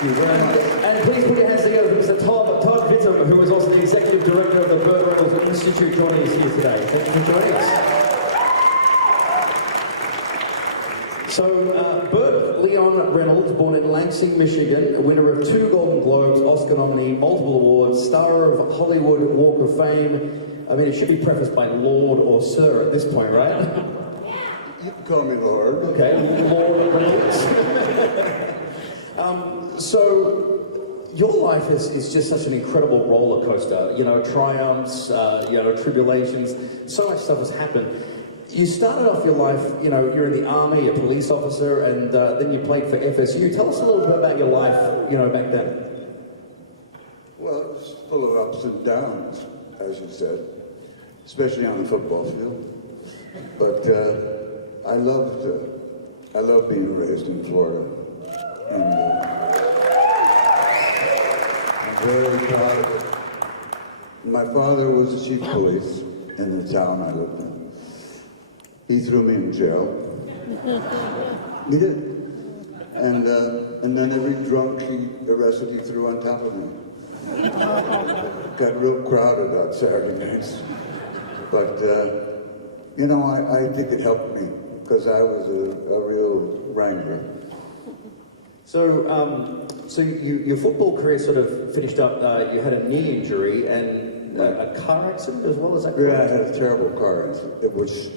Thank you very much. And please put your hands together for Mr. Todd Vittum, who is also the Executive Director of the Burt Reynolds Institute, joining us here today. Thank you for joining us. So, Burt Leon Reynolds, born in Lansing, Michigan, winner of 2 Golden Globes, Oscar nominee, multiple awards, star of Hollywood Walk of Fame. I mean, it should be prefaced by Lord or Sir at this point, right? You can call me Lord. Okay, Lord Reynolds. So, your life is just such an incredible roller coaster. You know, triumphs, tribulations, so much stuff has happened. You started off your life, you're in the army, a police officer, and then you played for FSU. Tell us a little bit about your life, back then. Well, it's full of ups and downs, as you said, especially on the football field. But I love being raised in Florida, and I'm very proud of it. My father was the chief of police in the town I lived in. He threw me in jail. He did. And then every drunk he arrested, he threw on top of me. Got real crowded on Saturday nights. But, I think it helped me because I was a real wrangler. So your football career sort of finished up, you had a knee injury and a car accident as well, is that correct? Yeah, I had a terrible car accident, which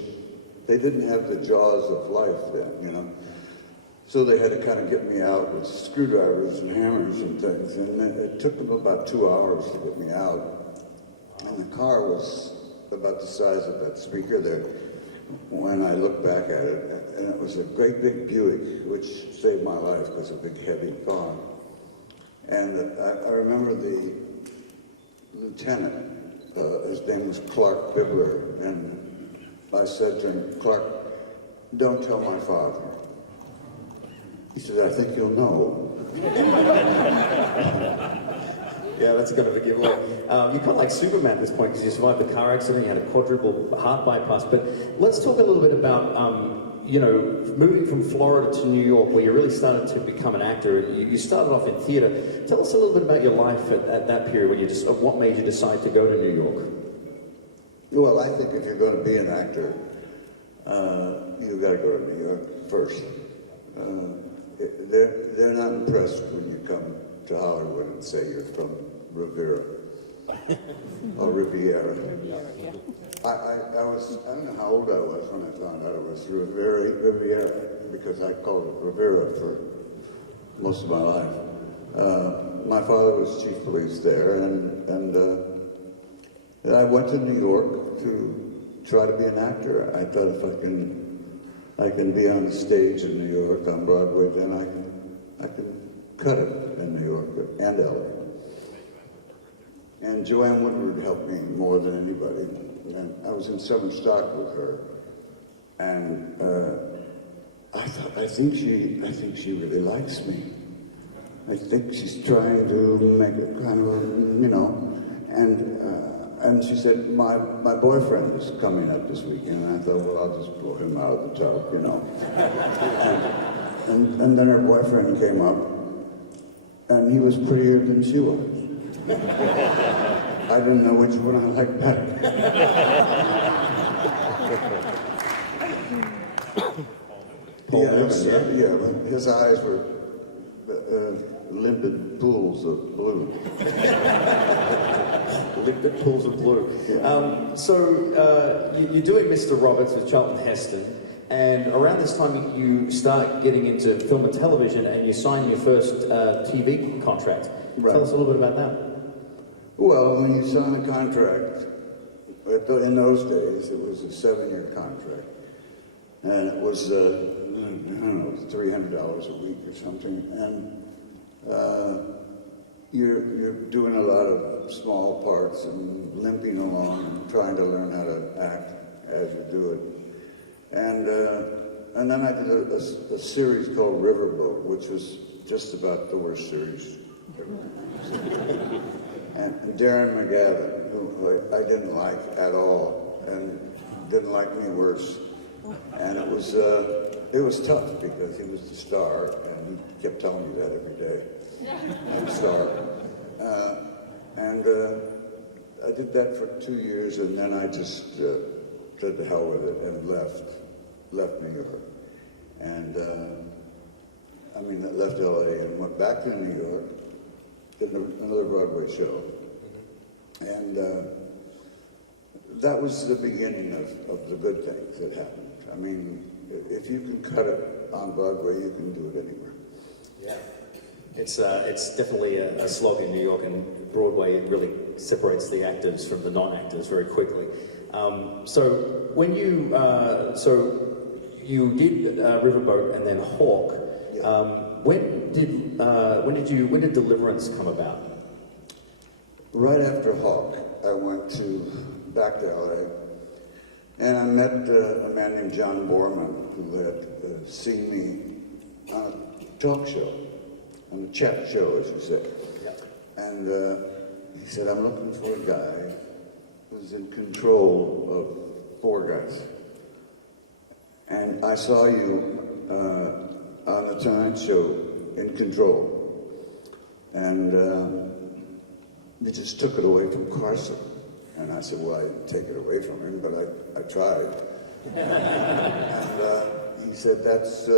they didn't have the jaws of life then, So they had to kind of get me out with screwdrivers and hammers and things. And it took them about 2 hours to get me out. And the car was about the size of that speaker there when I look back at it. And it was a great big Buick, which saved my life because of a big heavy car. And I remember the lieutenant, his name was Clark Bibler, and I said to him, Clark, don't tell my father. He said, I think you'll know. Yeah, that's kind of a giveaway. You're kind of like Superman at this point because you survived the car accident, you had a quadruple heart bypass. But let's talk a little bit about, moving from Florida to New York, where you really started to become an actor. You started off in theater. Tell us a little bit about your life at that period, when what made you decide to go to New York? Well, I think if you're going to be an actor, you've got to go to New York first. They're not impressed when you come to Hollywood and say you're from Rivera or Riviera. Yeah. I don't know how old I was when I found out it was Riviera, because I called it Rivera for most of my life. My father was chief of police there, and I went to New York to try to be an actor. I thought if I can be on the stage in New York on Broadway, then I can cut it in New York and LA. And Joanne Woodward helped me more than anybody. And I was in Seven Stock with her, and I think she really likes me. I think she's trying to make it kind of and she said, my boyfriend is coming up this weekend. And I thought, well, I'll just blow him out of the tub, And then her boyfriend came up, and he was prettier than she was. I didn't know which one I liked better. Yeah, his eyes were limpid pools of blue. Liquid pools of blue. Yeah. So you're doing Mr. Roberts with Charlton Heston, and around this time you start getting into film and television, and you sign your first TV contract. Right. Tell us a little bit about that. Well, when you sign a contract, in those days it was a 7-year contract, and it was $300 a week or something, and you're doing a lot of small parts and limping along and trying to learn how to act as you do it. And then I did a series called Riverboat, which was just about the worst series ever. And Darren McGavin, who I didn't like at all, and didn't like me worse, And it was tough because he was the star, and he kept telling me that every day. I'm a star. And I did that for 2 years, and then I just said to hell with it and left New York. And left LA and went back to New York, did another Broadway show. And that was the beginning of the good things that happened. I mean, if you can cut it on Broadway, you can do it anywhere. Yeah. It's definitely a slog in New York, and Broadway really separates the actors from the non-actors very quickly. So when you did Riverboat and then Hawk, Yeah. when did Deliverance come about? Right after Hawk, I went back to LA, and I met a man named John Borman, who had seen me on a talk show, on a chat show, as you say. Yeah. And he said, I'm looking for a guy who's in control of 4 guys. And I saw you on the Tonight Show in control. And you just took it away from Carson. And I said, well, I didn't take it away from him, but I tried. And he said, that's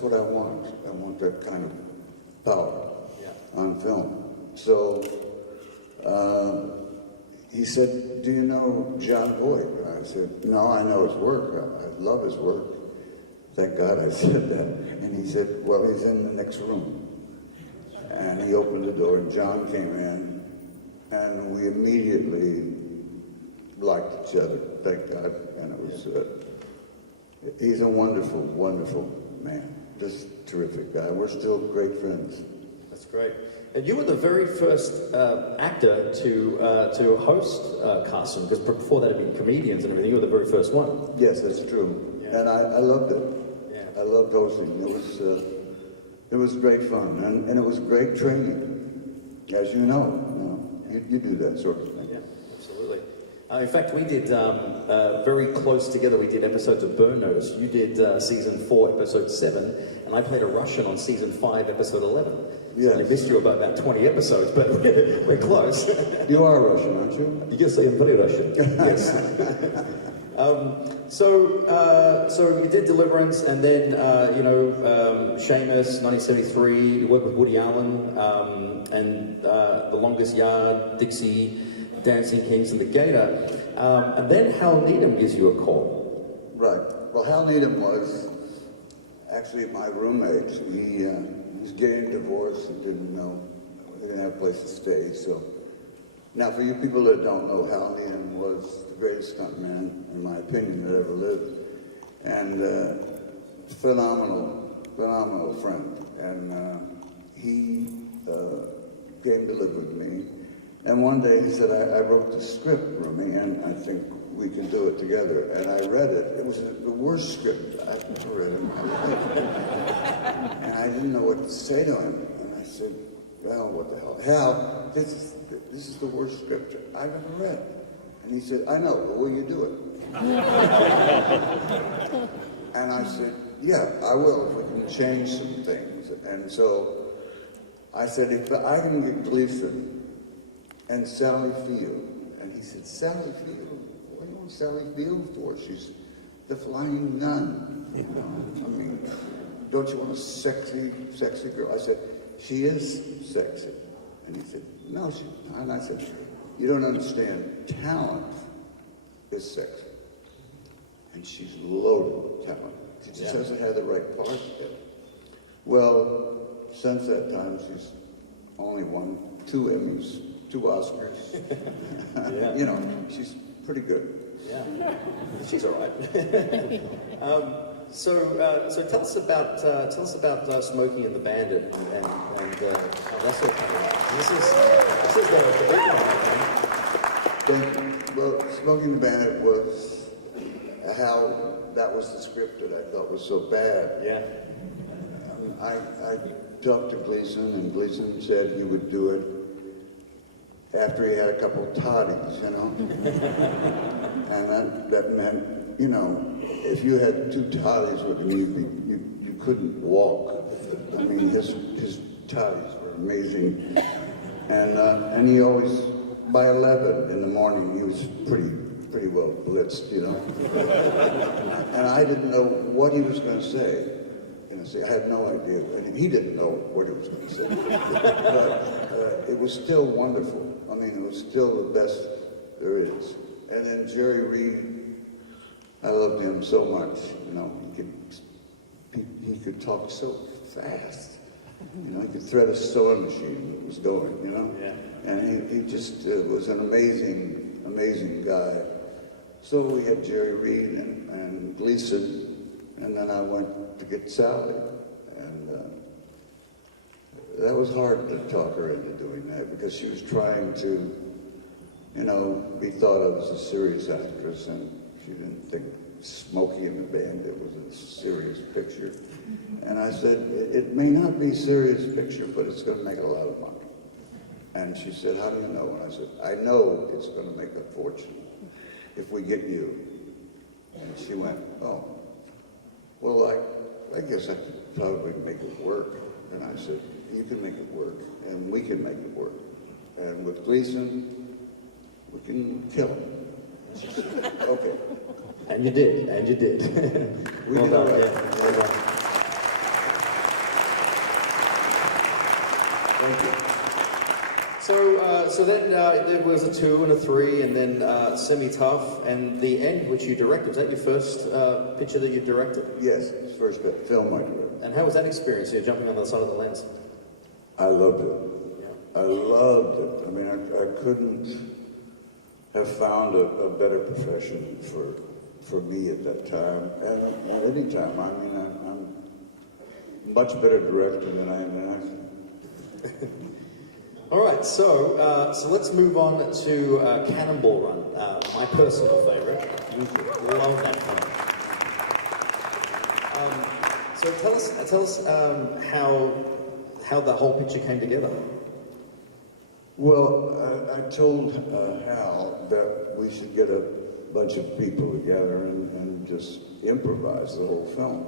what I want. I want that kind of power on film. So he said, do you know John Boyd? And I said, no, I know his work. I love his work. Thank God I said that. And he said, well, he's in the next room. And he opened the door, and John came in, and we immediately liked each other, thank God. And it was, he's a wonderful, wonderful man. Just terrific guy. We're still great friends. That's great. And you were the very first actor to host Carson, because before that had been comedians and everything. You were the very first one. Yes, that's true. Yeah. And I loved it. Yeah. I loved hosting. It was great fun, and it was great training, as you know. You do that sort of thing. Yeah, absolutely. In fact, we did very close together. We did episodes of Burn Notice. You did season 4, episode 7, and I played a Russian on season 5, episode 11. Yes. So I missed you about that 20 episodes, but we're close. You are Russian, aren't you? Yes, I am very Russian. Yes. So you did Deliverance, and then Seamus, 1973. You worked with Woody Allen, and The Longest Yard, Dixie, Dancing Kings, and The Gator. And then Hal Needham gives you a call. Right. Well, Hal Needham was actually my roommate. He was getting divorced and didn't have a place to stay. So now, for you people that don't know, Hal Needham was the greatest stuntman, in my opinion, that ever lived, and phenomenal friend. And he came to live with me. And one day he said, I wrote the script, Rumi, and I think we can do it together. And I read it. It was the worst script I've ever read in my life. And I didn't know what to say to him. And I said, well, what the hell? Hal, this is the worst script I've ever read. And he said, I know, but will you do it? And I said, yeah, I will, if we can change some things. And so I said, if I can get Gleason and Sally Field. And he said, Sally Field? What do you want Sally Field for? She's the flying nun. You know? I mean, don't you want a sexy girl? I said, she is sexy. And he said, no, she's not. And I said, you don't understand. Talent is sexy. And she's loaded with talent. She just hasn't had the right part yet. Well, since that time, she's only won 2 Emmys. 2 Oscars. Yeah. You know, she's pretty good. Yeah, she's all right. So tell us about Smokey and the Bandit and that sort of thing. This is the big one. Well, Smokey and the Bandit was how that was the script that I thought was so bad. Yeah. I talked to Gleason, and Gleason said he would do it. after he had a couple toddies, you know. And that meant, you know, if you had 2 toddies with him, you couldn't walk. I mean, his toddies were amazing. And he always, by 11 in the morning, he was pretty well blitzed, you know. And I didn't know what he was going to say. I had no idea. And he didn't know what he was going to say. But it was still wonderful. I mean, it was still the best there is. And then Jerry Reed, I loved him so much. You know, he could talk so fast. You know, he could thread a sewing machine. It was going, you know. Yeah. And he just was an amazing guy. So we had Jerry Reed and Gleason, and then I went to get Sally. And that was hard to talk her into doing that because she was trying to, you know, be thought of as a serious actress, and she didn't think Smokey and the Bandit was a serious picture. And I said, it may not be a serious picture, but it's going to make a lot of money. And she said, how do you know? And I said, I know it's going to make a fortune if we get you. And she went, oh, well, I guess I could probably make it work. And I said, you can make it work, and we can make it work. And with Gleason, we can kill him. She said, okay. And you did. We Well did done, all right. yeah. Well done. Thank you. So then there was a 2 and a 3, and then Semi-Tough, and The End, which you directed. Was that your first picture that you directed? Yes, it's the first film I did. And how was that experience? You're jumping on the side of the lens. I loved it. Yeah. I loved it. I mean, I couldn't have found a better profession for me at that time, and at any time. I mean, I'm a much better director than I am an actor. All right, so let's move on to Cannonball Run, my personal favorite. Love that film. So tell us how the whole picture came together. Well, I told Hal that we should get a bunch of people together and just improvise the whole film.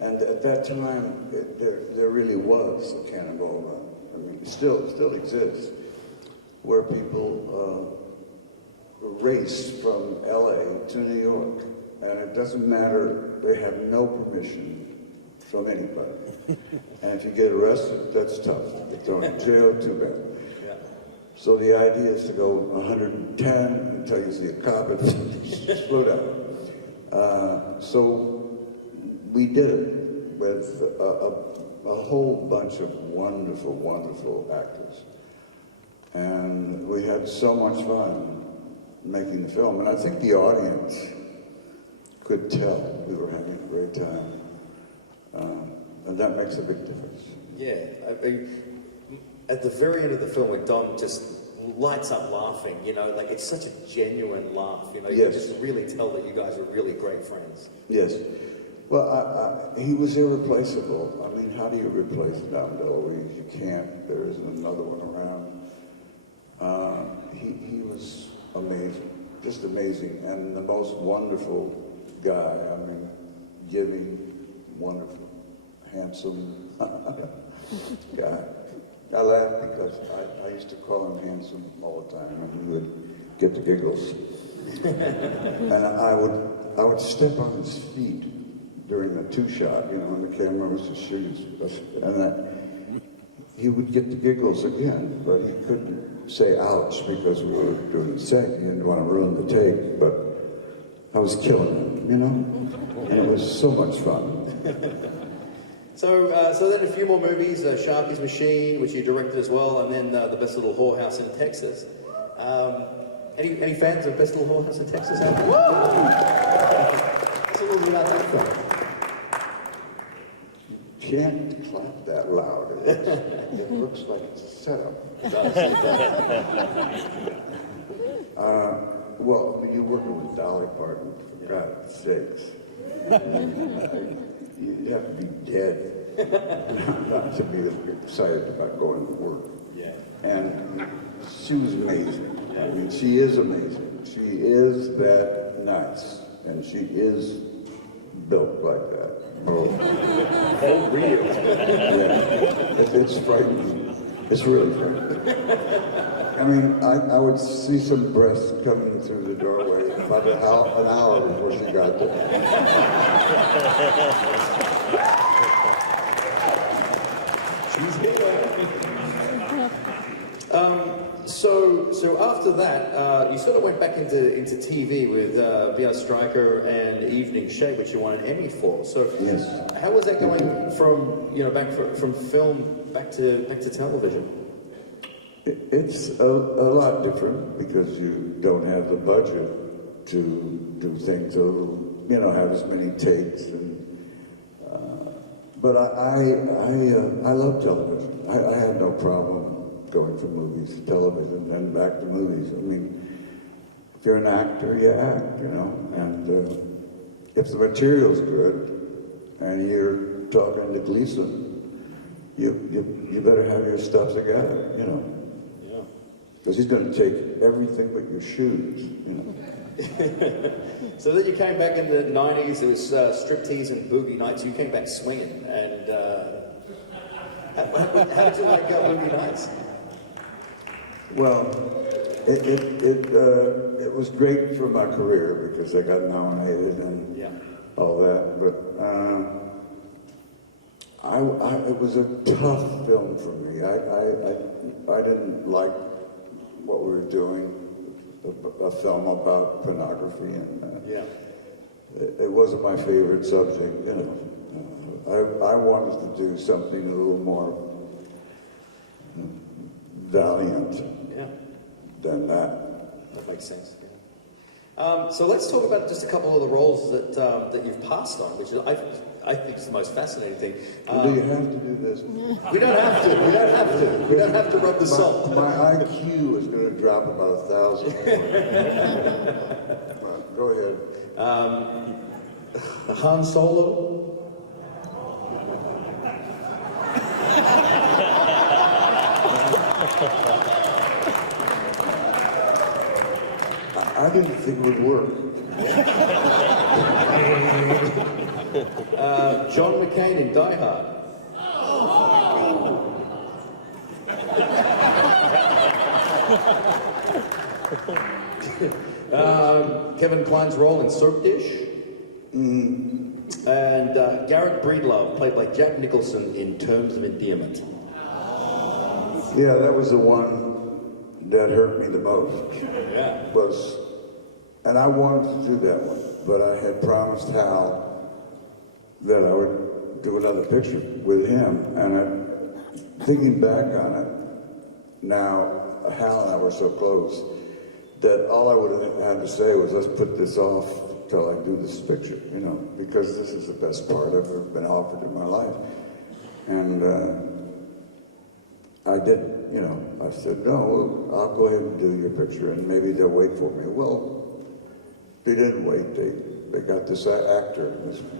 And at that time, there really was a Cannonball Run. I mean, it still exists, where people race from LA to New York. And it doesn't matter, they have no permission from anybody. And if you get arrested, that's tough. You're thrown in jail, too bad. Yeah. So the idea is to go 110 until you see a cop and slow down. So we did it with a whole bunch of wonderful, wonderful actors. And we had so much fun making the film. And I think the audience could tell we were having a great time. And that makes a big difference. Yeah. At the very end of the film, when Don just lights up laughing, you know, like it's such a genuine laugh, you know, you Yes. can just really tell that you guys are really great friends. Yes. Well, he was irreplaceable. I mean, how do you replace Don DeLuise? You can't. There isn't another one around. He was amazing, just amazing, and the most wonderful guy. I mean, giving, wonderful, handsome guy. I laugh because I used to call him handsome all the time, and he would get the giggles. And I would step on his feet during the 2-shot, you know, when the camera was just shooting, and he would get the giggles again, but he couldn't say ouch because we were doing the take. He didn't want to ruin the take, but I was killing him, you know? And it was so much fun. So then a few more movies, Sharky's Machine, which you directed as well, and then The Best Little Whorehouse in Texas. Any fans of Best Little Whorehouse in Texas out there? What's a little bit about that film? Can't clap that loud. It looks like it's a setup. Well, you're working with Dolly Parton, for God's sakes. You'd have to be dead not to be excited about going to work. Yeah. And she was amazing. I mean, she is amazing. She is that nice. And she is built like that. Oh, real. yeah. It's frightening. It's really frightening. I mean, I would see some breasts coming through the doorway about an hour before she got there. She's here. So after that, you sort of went back into TV with B.R. Stryker and Evening Shade, which you won an Emmy for. So yes. How was that going from back from film back to television? It's a lot different because you don't have the budget to do things or have as many takes but I love television. I had no problem going from movies to television and back to movies. I mean, if you're an actor, you act, and if the material's good and you're talking to Gleason, you better have your stuff together, Yeah. Because he's going to take everything but your shoes, So then you came back in the 90s, it was striptease and boogie nights. You came back swinging, and how did you like boogie nights? Well, it was great for my career because I got nominated and all that, but it was a tough film for me. I didn't like what we were doing, a film about pornography, and it wasn't my favorite subject, I wanted to do something a little more valiant than that. That makes sense. So let's talk about just a couple of the roles that you've passed on, which I think is the most fascinating thing. Do you have to do this? We don't have to. We don't have to. We don't have to rub the salt. My IQ is going to drop about 1,000. Go ahead. Han Solo. I didn't think it would work. John McCain in Die Hard. Kevin Kline's role in Soap Dish. And Garrett Breedlove, played by Jack Nicholson in Terms of Endearment. Yeah, that was the one that hurt me the most. Yeah. And I wanted to do that one, but I had promised Hal that I would do another picture with him. And thinking back on it, now Hal and I were so close that all I would have had to say was, let's put this off till I do this picture, because this is the best part I've ever been offered in my life. And I didn't, I said, no, I'll go ahead and do your picture and maybe they'll wait for me. Well, they didn't wait. They got this actor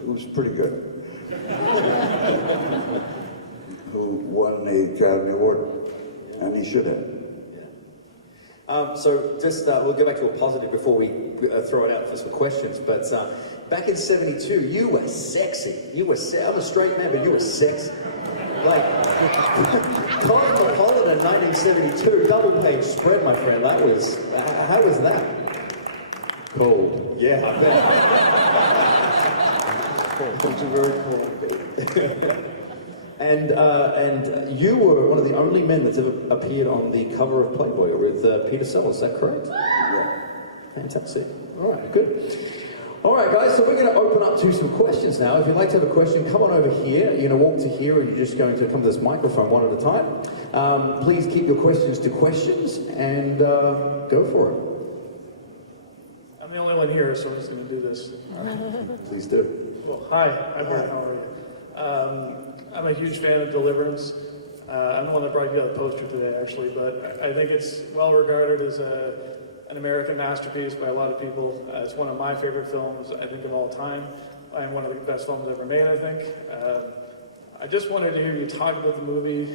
who was pretty good, who won the Academy Award, and he should have. So just, we'll go back to a positive before we throw it out for some questions, but back in '72, you were sexy. I'm a straight man, but you were sexy. Like, Cosmopolitan 1972, double page spread, my friend. That was, how was that? Cold. Yeah, I bet. Those are very cold. And you were one of the only men that's ever appeared on the cover of Playboy with Peter Sellers, is that correct? Yeah. Fantastic. All right, good. All right, guys, so we're going to open up to some questions now. If you'd like to have a question, come on over here. You're going to walk to here and you're just going to come to this microphone one at a time. Please keep your questions to questions and go for it. I'm the only one here, so I'm just going to do this. Please do. Well, hi, I'm Burt. How are you? I'm a huge fan of Deliverance. I'm the one that brought you that poster today, actually, but I think it's well regarded as an American masterpiece by a lot of people. It's one of my favorite films, I think, of all time. And one of the best films ever made, I think. I just wanted to hear you talk about the movie.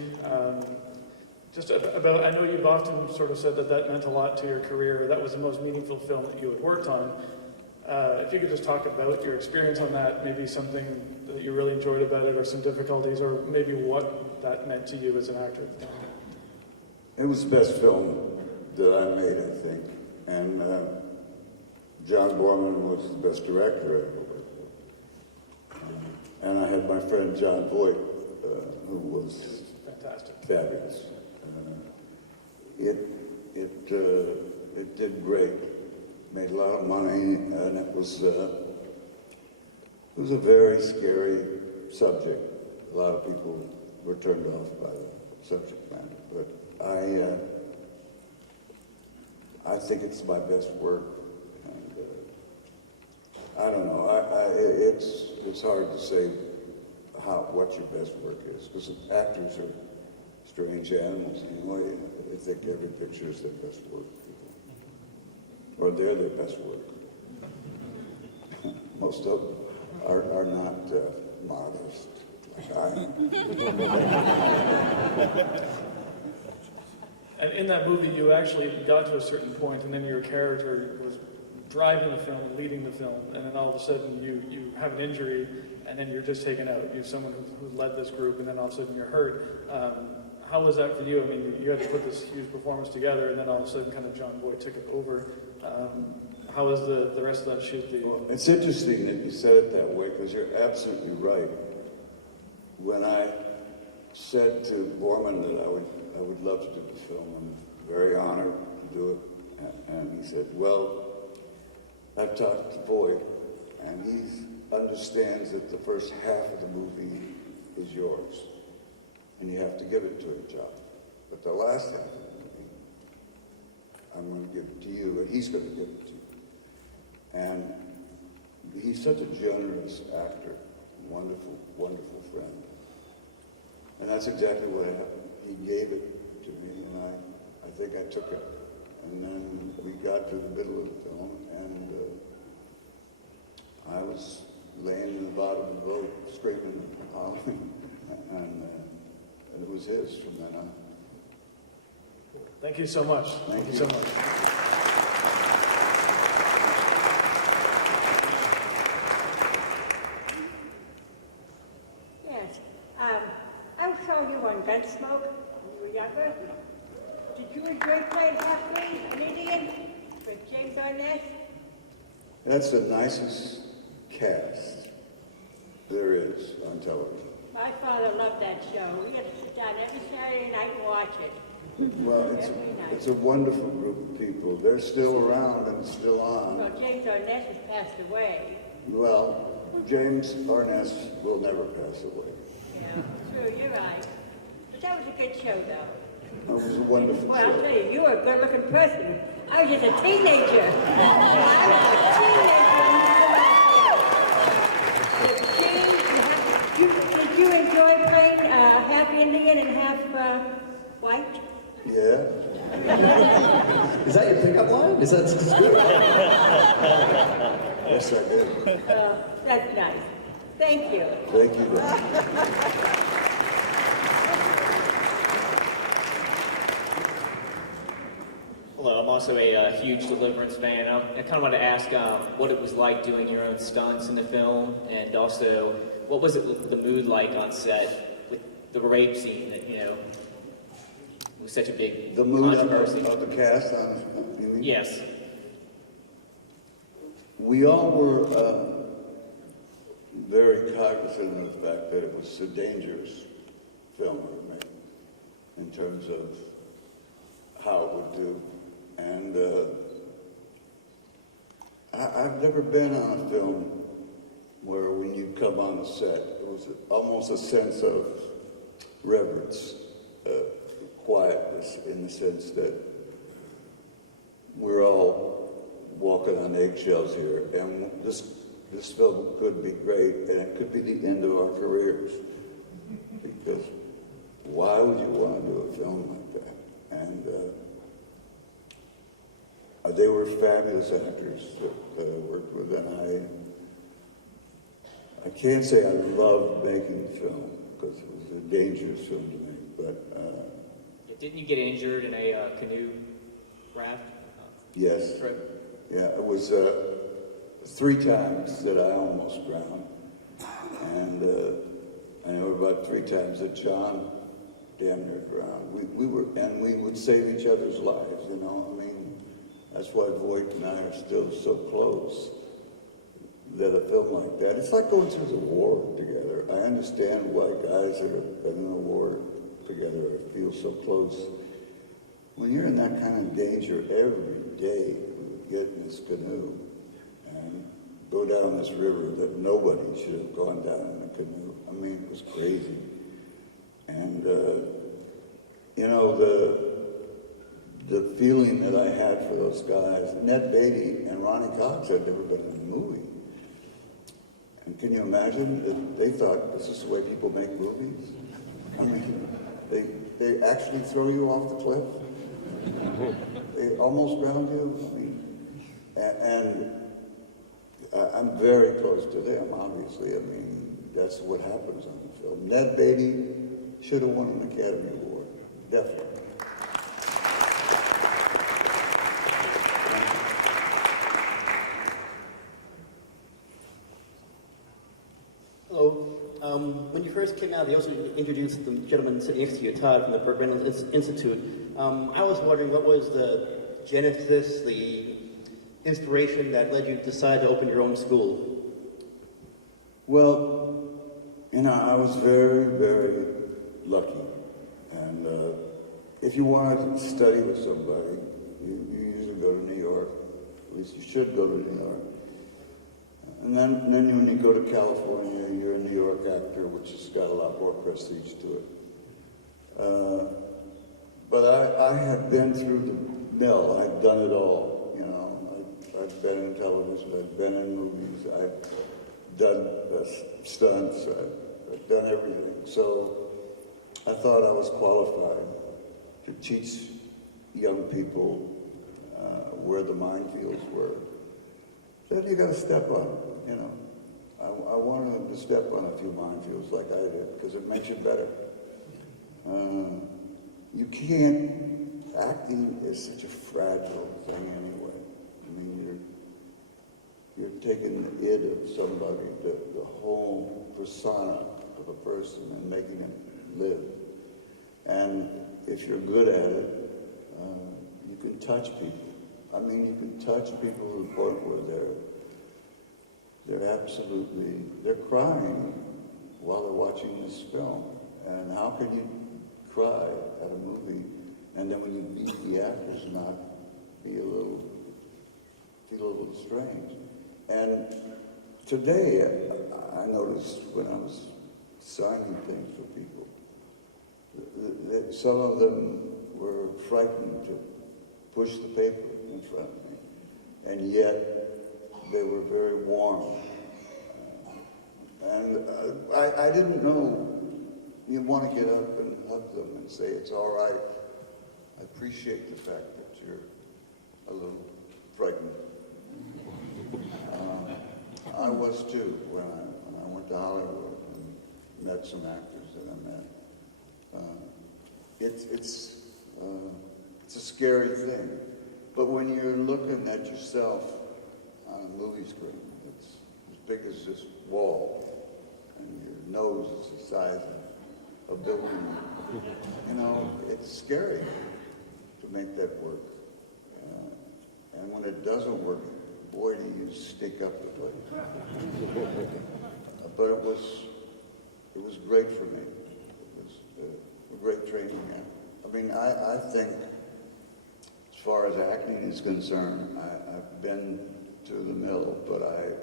just about, I know you've often sort of said that that meant a lot to your career. That was the most meaningful film that you had worked on. If you could just talk about your experience on that, maybe something that you really enjoyed about it, or some difficulties, or maybe what that meant to you as an actor at the time. It was the best film that I made, I think. And John Borman was the best director I ever worked with. And I had my friend John Voight, who was Fantastic. fabulous. It did great. Made a lot of money, and it was a very scary subject. A lot of people were turned off by the subject matter, but I think it's my best work. And, I don't know. It's hard to say what your best work is, because actors are strange animals anyway. They think every picture is their best work. Or they're their best work. Most of them are not modest like I am. And in that movie, you actually got to a certain point, and then your character was driving the film and leading the film, and then all of a sudden you have an injury, and then you're just taken out. You're someone who led this group, and then all of a sudden you're hurt. How was that for you? I mean, you had to put this huge performance together, and then all of a sudden kind of John Boyd took it over. How was the rest of that shoot? Well, it's interesting that you said it that way, because you're absolutely right. When I said to Borman that I would love to do the film, I'm very honored to do it, and he said, well, I've talked to Boyd, and he understands that the first half of the movie is yours, and you have to give it to him, John. But the last half of the movie, I'm going to give it to you, and he's going to give it to you. And he's such a generous actor, wonderful, wonderful friend. And that's exactly what happened. He gave it to me, and I think I took it. And then we got to the middle of the film, and I was laying in the bottom of the boat, screaming and hollering, and it was his from then on. Thank you so much. Thank you so much. Yes. I saw you on Gunsmoke when you were younger. Did you enjoy playing half-breed, an Indian, with James Arness? That's the nicest cast there is on television. My father loved that show. We had to sit down every Saturday night and watch it. Well, it's a wonderful group of people. They're still around and still on. Well, James Arness has passed away. Well, James Arness will never pass away. Yeah, true, you're right. But that was a good show, though. It was a wonderful Well, I'll show. tell you, you were a good-looking person. I was just a teenager. I was a teenager. Did you enjoy playing half Indian and half white? Yeah. Is that your pickup line? Is that good? Yes, I did. That's nice. Thank you. Thank you. Hello, I'm also a huge Deliverance fan. I kind of want to ask what it was like doing your own stunts in the film, and also what was the mood like on set with the rape scene that, was such a big The mood controversy. of the cast on you mean? Yes. We all were very cognizant of the fact that it was a dangerous film to make in terms of how it would do. And I've never been on a film where when you come on a set, it was almost a sense of reverence, quietness, in the sense that we're all walking on eggshells here, and this film could be great, and it could be the end of our careers, because why would you want to do a film like that? And they were fabulous actors that I worked with, and I can't say I loved making the film, because it was a dangerous film to make, but Didn't you get injured in a canoe raft Yes. trip? Yeah, it was 3 times that I almost drowned. And I know about 3 times that John damn near drowned. We would save each other's lives, you know. I mean, that's why Voight and I are still so close. That a film like that, it's like going through the war together. I understand why guys that have been in a war together feel so close. When you're in that kind of danger every day, you get in this canoe and go down this river that nobody should have gone down in a canoe. I mean, it was crazy. And, you know, the feeling that I had for those guys, Ned Beatty and Ronnie Cox had never been in a movie. And can you imagine that they thought this is the way people make movies? I mean, they actually throw you off the cliff. They almost drowned you. I mean, and I'm very close to them, obviously. I mean, that's what happens on the film. Ned Beatty should have won an Academy Award, definitely. Hello. When you first came out, they also introduced the gentleman sitting next to you, Todd, from the Burt Reynolds Institute. I was wondering what was the genesis, the inspiration that led you to decide to open your own school? Well, you know, I was very, very lucky. And if you wanted to study with somebody, you usually go to New York. At least you should go to New York. And then when you go to California, you're a New York actor, which has got a lot more prestige to it. But I have been through the mill. I've done it all. You know, I've been in television. I've been in movies. I've done stunts. I've done everything. So I thought I was qualified to teach young people where the minefields were. Then you got to step on it, you know. I wanted them to step on a few minefields like I did, because it makes you better. You can't, acting is such a fragile thing anyway. I mean, you're taking the id of somebody, the whole persona of a person, and making it live. And if you're good at it, you can touch people. I mean, you can touch people to the point where they're crying while they're watching this film. And how can you cry at a movie and then when you meet the actors not feel a little strange? And today, I noticed when I was signing things for people, that some of them were frightened to push the paper in front of me, and yet they were very warm. And I didn't know you want to get up and hug them and say, it's all right. I appreciate the fact that you're a little frightened. I was too when I went to Hollywood and met some actors that I met. It's a scary thing. But when you're looking at yourself on a movie screen, it's as big as this wall, and your nose is the size of a building. You know, it's scary to make that work. And when it doesn't work, boy, do you stink up the place. But it was great for me. It was a great training camp. I mean, I think, as far as acting is concerned, I've been to the mill, but I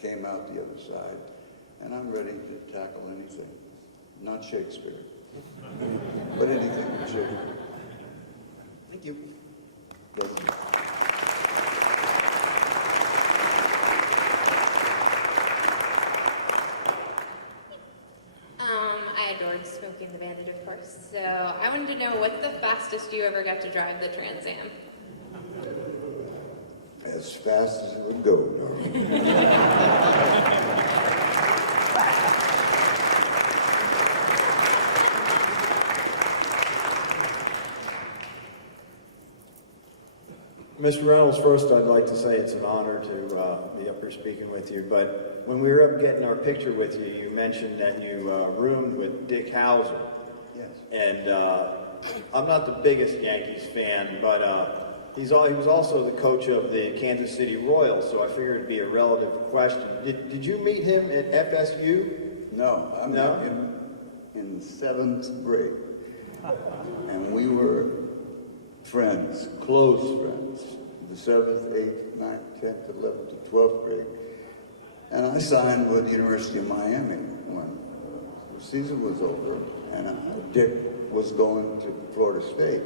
came out the other side, and I'm ready to tackle anything. Not Shakespeare, but anything with Shakespeare. Thank you. Yes. I adored Smokey and the Bandit, of course. So I wanted to know what's the fastest you ever got to drive the Trans Am? As fast as it would go, darling. Mr. Reynolds, first I'd like to say it's an honor to be up here speaking with you, but when we were up getting our picture with you, you mentioned that you roomed with Dick Howser. Yes. And I'm not the biggest Yankees fan, but he was also the coach of the Kansas City Royals, so I figured it'd be a relative question. Did you meet him at FSU? No, I met him in the 7th grade. And we were friends, close friends. The 7th, 8th, 9th, 10th, 11th, and 12th grade. And I signed with the University of Miami when the season was over, and Dick was going to Florida State.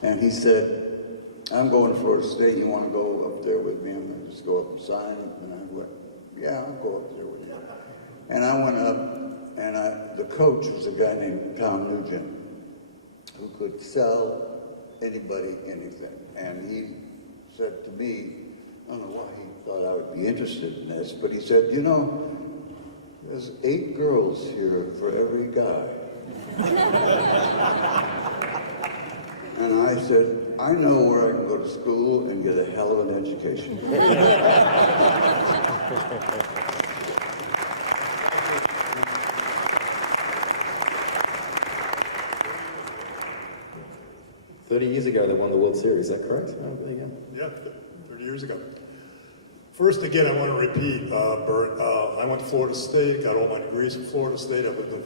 And he said, I'm going to Florida State, you want to go up there with me? And I just go up and sign. And I went, yeah, I'll go up there with you. And I went up, and the coach was a guy named Tom Nugent, who could sell anybody anything. And he said to me, I don't know why he thought I would be interested in this, but he said, you know, there's 8 girls here for every guy. And I said, I know where I can go to school and get a hell of an education. 30 years ago, they won the World Series. Is that correct? Oh, there you go. Yeah, 30 years ago. First, again, I want to repeat, Burt, I went to Florida State, got all my degrees from Florida State. I've lived in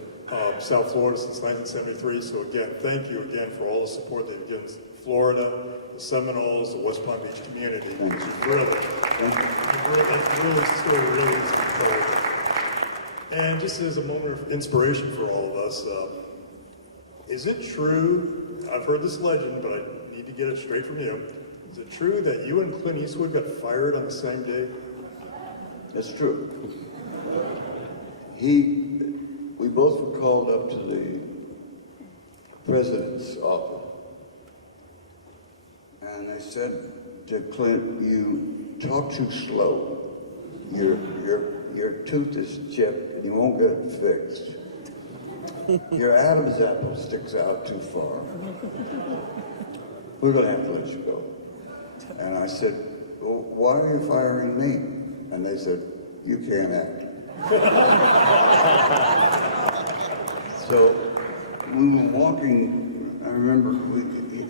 South Florida since 1973. So again, thank you again for all the support they've given Florida, the Seminoles, the West Palm Beach community. Really, really incredible. And just as a moment of inspiration for all of us, is it true, I've heard this legend, but I need to get it straight from you. Is it true that you and Clint Eastwood got fired on the same day? That's true. We both were called up to the president's office. And they said to Clint, you talk too slow. Your tooth is chipped and you won't get it fixed. Your Adam's apple sticks out too far. We're going to have to let you go. And I said, well, why are you firing me? And they said, you can't act. So we were walking, I remember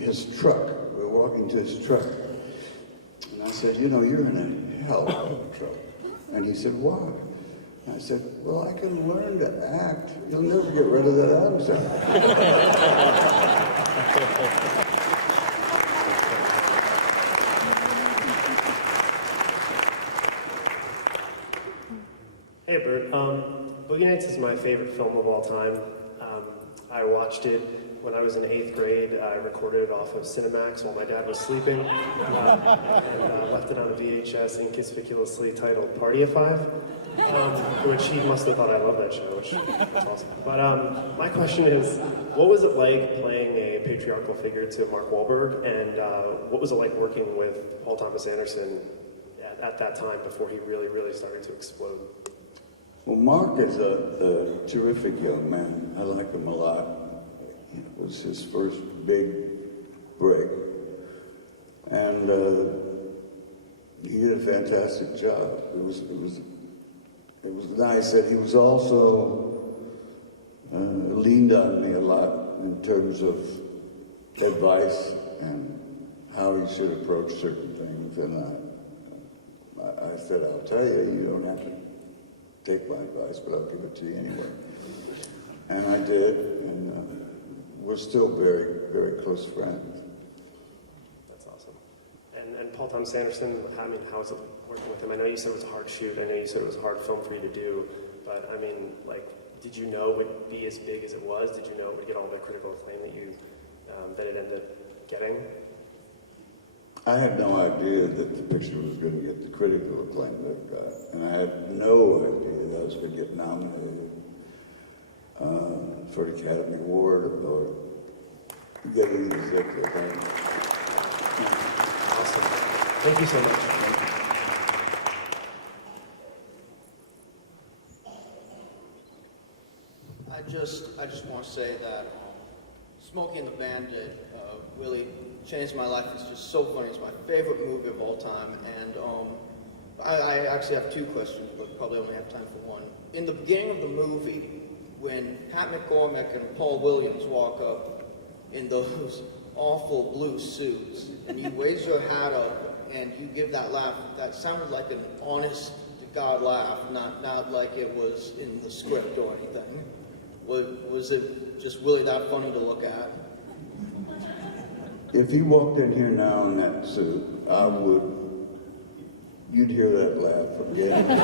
his truck. We were walking to his truck. And I said, you know, you're in a hell of a trouble. And he said, why? And I said, well, I can learn to act. You'll never get rid of that Adam's apple. Hey Burt, Boogie Nights is my favorite film of all time. I watched it when I was in 8th grade. I recorded it off of Cinemax while my dad was sleeping, and left it on a VHS inconspicuously titled Party of 5, which he must have thought I loved that show, which that's awesome. But my question is, what was it like playing a patriarchal figure to Mark Wahlberg, and what was it like working with Paul Thomas Anderson at that time before he really started to explode? Well, Mark is a terrific young man. I like him a lot. It was his first big break. And he did a fantastic job. It was nice that he was also leaned on me a lot in terms of advice and how he should approach certain things. And I said, I'll tell you, you don't have to take my advice, but I'll give it to you anyway. And I did, and we're still very close friends. That's awesome. And Paul Thomas Anderson, I mean, how was it working with him? I know you said it was a hard shoot. I know you said it was a hard film for you to do, but I mean, like, did you know it would be as big as it was? Did you know it would get all the critical acclaim that it ended up getting? I had no idea that the picture was going to get the critical acclaim that it got, and I had no idea that I was going to get nominated for the Academy Award or get any executive acclaim. Awesome. Thank you so much. I just want to say that Smokey and the Bandit really changed my life. It's just so funny. It's my favorite movie of all time. And I actually have two questions, but probably only have time for one. In the beginning of the movie, when Pat McCormick and Paul Williams walk up in those awful blue suits, and you raise your hat up and you give that laugh, that sounded like an honest to God laugh, not like it was in the script or anything. Was it just really that funny to look at? If you walked in here now in that suit, you'd hear that laugh from Gavin.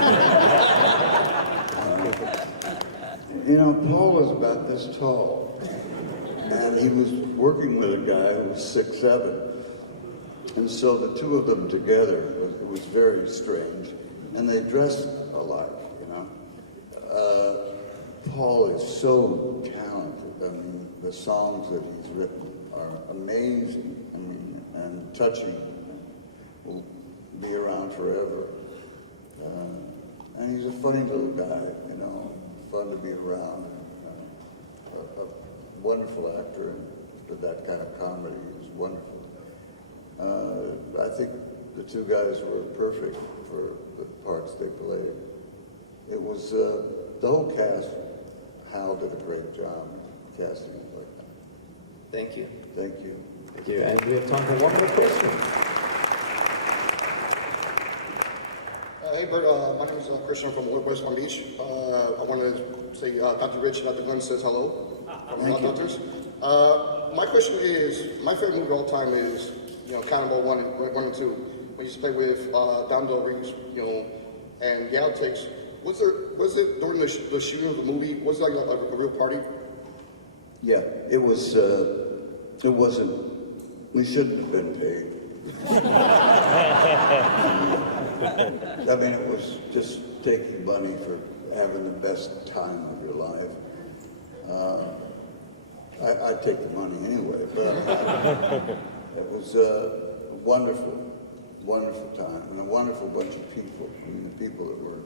Paul was about this tall, and he was working with a guy who was 6'7". And so the two of them together was very strange, and they dressed alike, Paul is so talented. I mean, the songs that he's written are amazing, and touching, will be around forever. And he's a funny little guy, fun to be around. A wonderful actor, and with that kind of comedy, he was wonderful. I think the two guys were perfect for the parts they played. It was, the whole cast, Hal did a great job casting it like that. Thank you. Thank you. Thank you. And we have time for one more question. Hey, Burt, my name is Christian from West Palm Beach. I wanted to say Dr. Rich, Dr. Glenn says hello from Health Doctors. My question is, my favorite movie of all time is, Cannonball 1 and 2. When you play with Don Reeves, and the outtakes. Was it during the shooting of the movie? Was it like a real party? Yeah, it was. It wasn't. We shouldn't have been paid. I mean, it was just taking money for having the best time of your life. I'd take the money anyway, but it was a wonderful, wonderful time, and a wonderful bunch of people. I mean, the people that were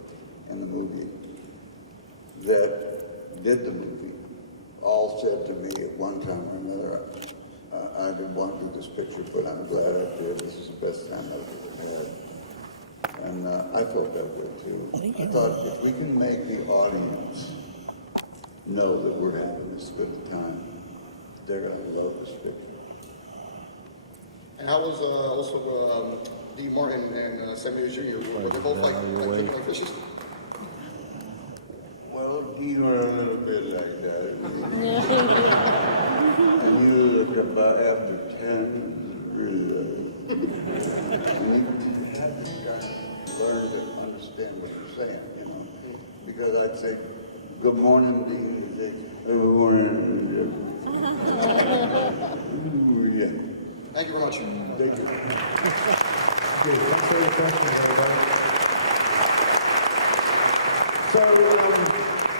in the movie that did the movie all said to me at one time or another, I didn't want to do this picture, but I'm glad I did. This is the best time I've ever had. And I felt that way too. I thought if we can make the audience know that we're having this good time, they're going to love this picture. And how was also D. Martin and Samuel Jr.? Were they both like fishes? Well, you were a little bit like that. And you look about after 10, really. You have to learn to understand what you're saying, Because I'd say, good morning, Dean. He'd say, good morning. Ooh, yeah. Thank you very much. Thank you. Good. Thanks for your questions, everybody.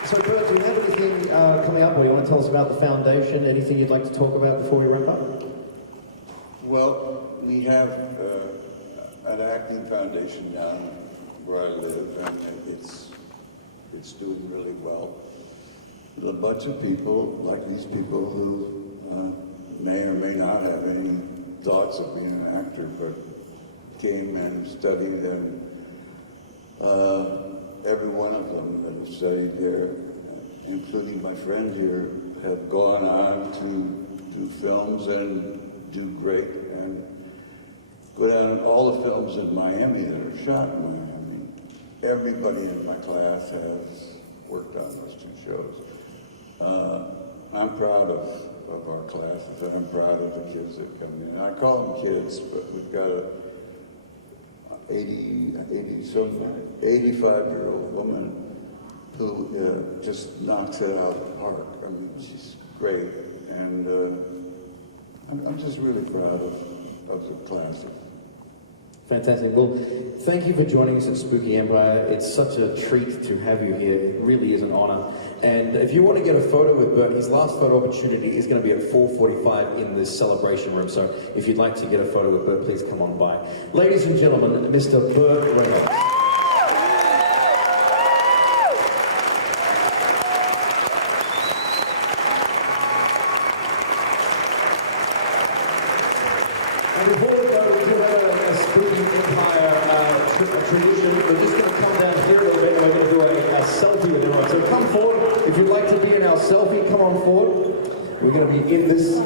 So Burt, do you have anything coming up, or you want to tell us about the foundation? Anything you'd like to talk about before we wrap up? Well, we have an acting foundation down where I live, and it's doing really well. There's a bunch of people, like these people, who may or may not have any thoughts of being an actor, but came and studied, and every one of them that have studied there, including my friend here, have gone on to do films and do great, and go down all the films in Miami that are shot in Miami. Everybody in my class has worked on those two shows. I'm proud of our classes, and I'm proud of the kids that come in. I call them kids, but we've got a 85-year-old woman who just knocks it out of the park. I mean, she's great, and I'm just really proud of the classes. Fantastic. Well, thank you for joining us at Spooky Empire. It's such a treat to have you here. It really is an honor. And if you want to get a photo with Burt, his last photo opportunity is going to be at 4:45 in this celebration room. So if you'd like to get a photo with Burt, please come on by. Ladies and gentlemen, Mr. Burt Reynolds. And before we go, we do have a Spooky Empire tradition. We're just going to come down here a little bit and we're going to do a selfie with everyone. So come forward. If you'd like to be in our selfie, come on forward. We're going to be in this